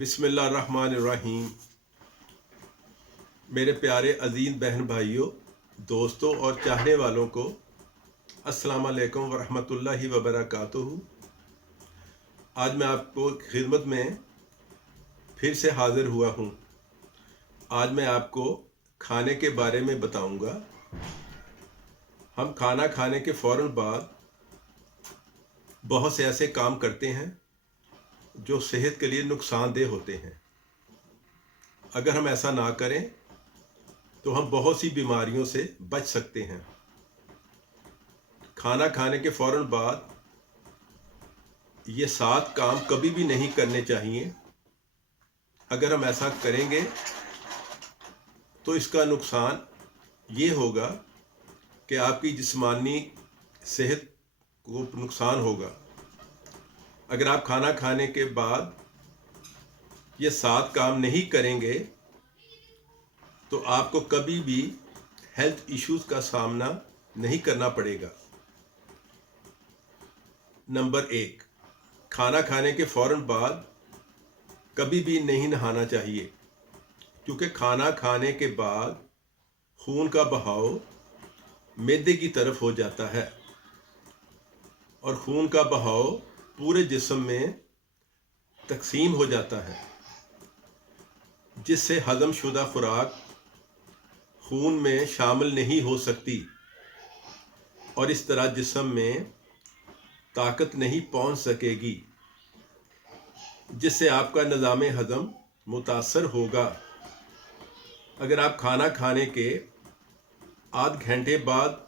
बिस्मिल्लाहिर्रहमानिर्रहीम। मेरे प्यारे अजीज़ बहन भाइयों, दोस्तों और चाहने वालों को अस्सलाम वालेकुम वरहमतुल्लाहि वबरकातुहू। आज मैं आपको खिदमत में फिर से हाज़िर हुआ हूँ। आज मैं आपको खाने के बारे में बताऊँगा। हम खाना खाने के फ़ौरन बाद बहुत से ऐसे काम करते हैं जो सेहत के लिए नुकसानदेह होते हैं। अगर हम ऐसा ना करें तो हम बहुत सी बीमारियों से बच सकते हैं। खाना खाने के फ़ौरन बाद ये 7 काम कभी भी नहीं करने चाहिए। अगर हम ऐसा करेंगे तो इसका नुकसान ये होगा कि आपकी जिस्मानी सेहत को नुकसान होगा। अगर आप खाना खाने के बाद ये 7 काम नहीं करेंगे तो आपको कभी भी हेल्थ इश्यूज़ का सामना नहीं करना पड़ेगा। नंबर 1, खाना खाने के फ़ौरन बाद कभी भी नहीं नहाना चाहिए, क्योंकि खाना खाने के बाद खून का बहाव मैदे की तरफ हो जाता है और खून का बहाव पूरे जिस्म में तकसीम हो जाता है, जिससे हज़म शुदा खुराक खून में शामिल नहीं हो सकती और इस तरह जिस्म में ताकत नहीं पहुंच सकेगी, जिससे आपका निज़ाम हज़म मुतासर होगा। अगर आप खाना खाने के आध घंटे बाद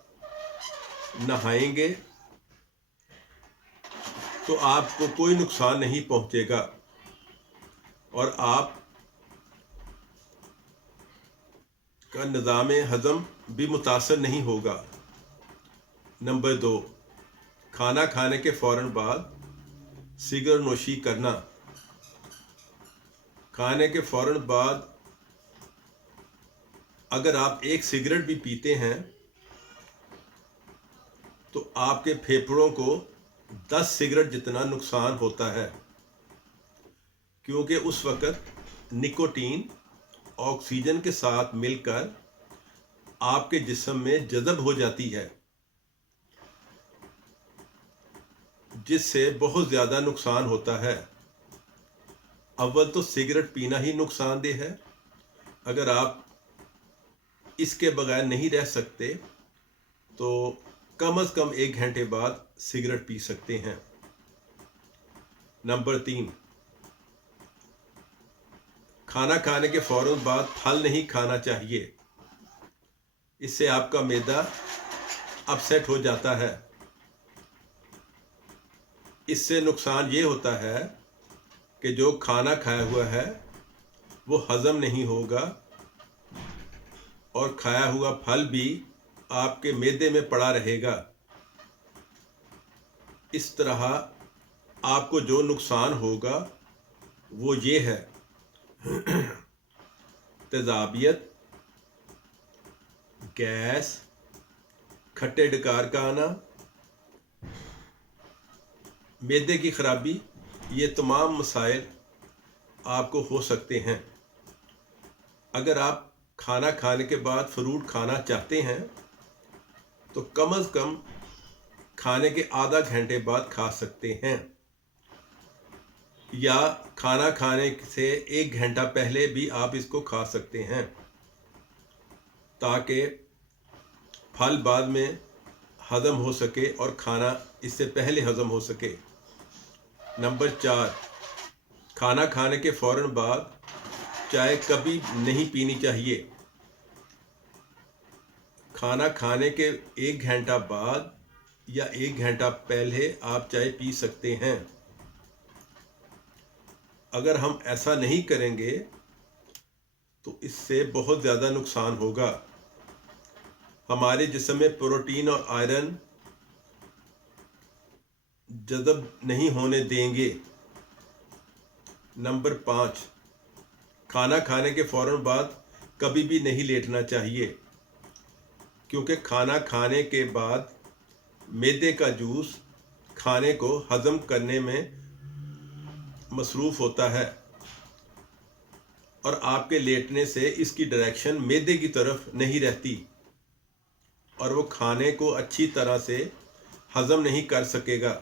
नहाएंगे तो आपको कोई नुकसान नहीं पहुंचेगा और आप का निज़ाम हज़म भी मुतासर नहीं होगा। नंबर 2, खाना खाने के फ़ौरन बाद सिगरेट नोशी करना। खाने के फ़ौरन बाद अगर आप एक सिगरेट भी पीते हैं तो आपके फेफड़ों को 10 सिगरेट जितना नुकसान होता है, क्योंकि उस वक़्त निकोटीन ऑक्सीजन के साथ मिलकर आपके जिस्म में जज़ब हो जाती है, जिससे बहुत ज़्यादा नुकसान होता है। अव्वल तो सिगरेट पीना ही नुकसानदेह है। अगर आप इसके बगैर नहीं रह सकते तो कम से कम 1 घंटे बाद सिगरेट पी सकते हैं। नंबर 3, खाना खाने के फ़ौरन बाद फल नहीं खाना चाहिए। इससे आपका मैदा अपसेट हो जाता है। इससे नुकसान ये होता है कि जो खाना खाया हुआ है वो हज़म नहीं होगा और खाया हुआ फल भी आपके मैदे में पड़ा रहेगा। इस तरह आपको जो नुकसान होगा वो ये है तेज़ाबियत, गैस, खट्टे डकार का आना, मैदे की ख़राबी। ये तमाम मसाइल आपको हो सकते हैं। अगर आप खाना खाने के बाद फ्रूट खाना चाहते हैं तो कम से कम खाने के आधा घंटे बाद खा सकते हैं, या खाना खाने से 1 घंटा पहले भी आप इसको खा सकते हैं, ताकि फल बाद में हज़म हो सके और खाना इससे पहले हज़म हो सके। नंबर 4, खाना खाने के फ़ौरन बाद चाय कभी नहीं पीनी चाहिए। खाना खाने के 1 घंटा बाद या 1 घंटा पहले आप चाय पी सकते हैं। अगर हम ऐसा नहीं करेंगे तो इससे बहुत ज़्यादा नुकसान होगा। हमारे जिस्म में प्रोटीन और आयरन जज़ब नहीं होने देंगे। नंबर 5, खाना खाने के फ़ौरन बाद कभी भी नहीं लेटना चाहिए, क्योंकि खाना खाने के बाद मैदे का जूस खाने को हज़म करने में मसरूफ़ होता है اور آپ کے لیٹنے سے اس کی ڈائریکشن معدے کی طرف نہیں رہتی اور وہ کھانے کو اچھی طرح سے ہضم نہیں کر سکے گا،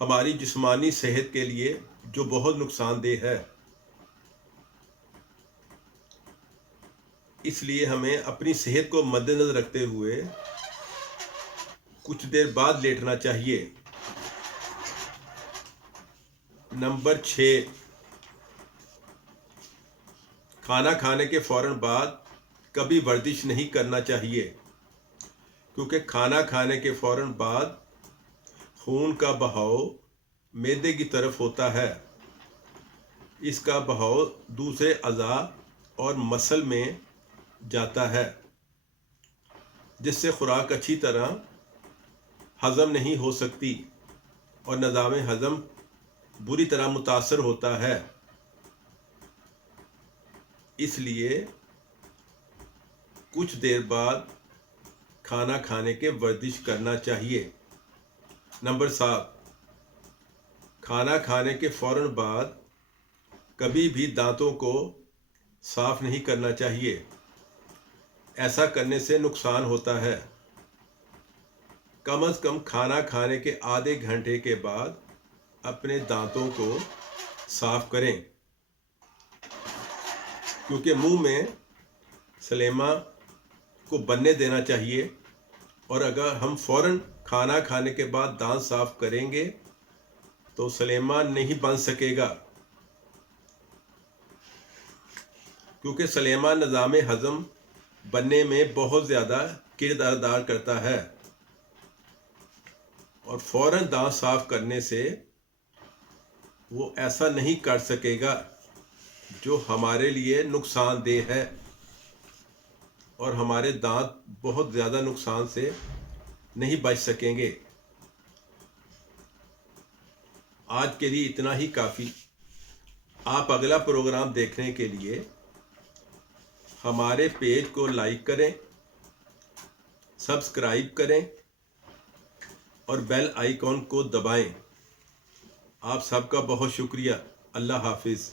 ہماری جسمانی صحت کے لیے جو بہت نقصان دہ ہے۔ اس لیے ہمیں اپنی صحت کو مد نظر رکھتے ہوئے کچھ دیر بعد لیٹنا چاہیے۔ نمبر 6، کھانا کھانے کے فوراً بعد کبھی ورزش نہیں کرنا چاہیے، کیونکہ کھانا کھانے کے فوراً بعد خون کا بہاؤ معدے کی طرف ہوتا ہے۔ اس کا بہاؤ دوسرے اعضاء اور مسل میں جاتا ہے، جس سے خوراک اچھی طرح ہضم نہیں ہو سکتی اور نظام ہضم بری طرح متاثر ہوتا ہے۔ اس لیے کچھ دیر بعد کھانا کھانے کے ورزش کرنا چاہیے۔ نمبر 7، کھانا کھانے کے فوراً بعد کبھی بھی دانتوں کو صاف نہیں کرنا چاہیے، ایسا کرنے سے نقصان ہوتا ہے۔ کم از کم کھانا کھانے کے آدھے گھنٹے کے بعد اپنے دانتوں کو صاف کریں، کیونکہ منہ میں سلیما کو بننے دینا چاہیے، اور اگر ہم فوراً کھانا کھانے کے بعد دانت صاف کریں گے تو سلیما نہیں بن سکے گا، کیونکہ سلیما نظام ہضم بننے میں بہت زیادہ کردار ادا کرتا ہے، اور فوراً دانت صاف کرنے سے وہ ایسا نہیں کر سکے گا جو ہمارے لیے نقصان دہ ہے، اور ہمارے دانت بہت زیادہ نقصان سے نہیں بچ سکیں گے۔ آج کے لیے اتنا ہی کافی۔ آپ اگلا پروگرام دیکھنے کے لیے ہمارے پیج کو لائک کریں، سبسکرائب کریں اور بیل آئیکن کو دبائیں۔ آپ سب کا بہت شکریہ۔ اللہ حافظ۔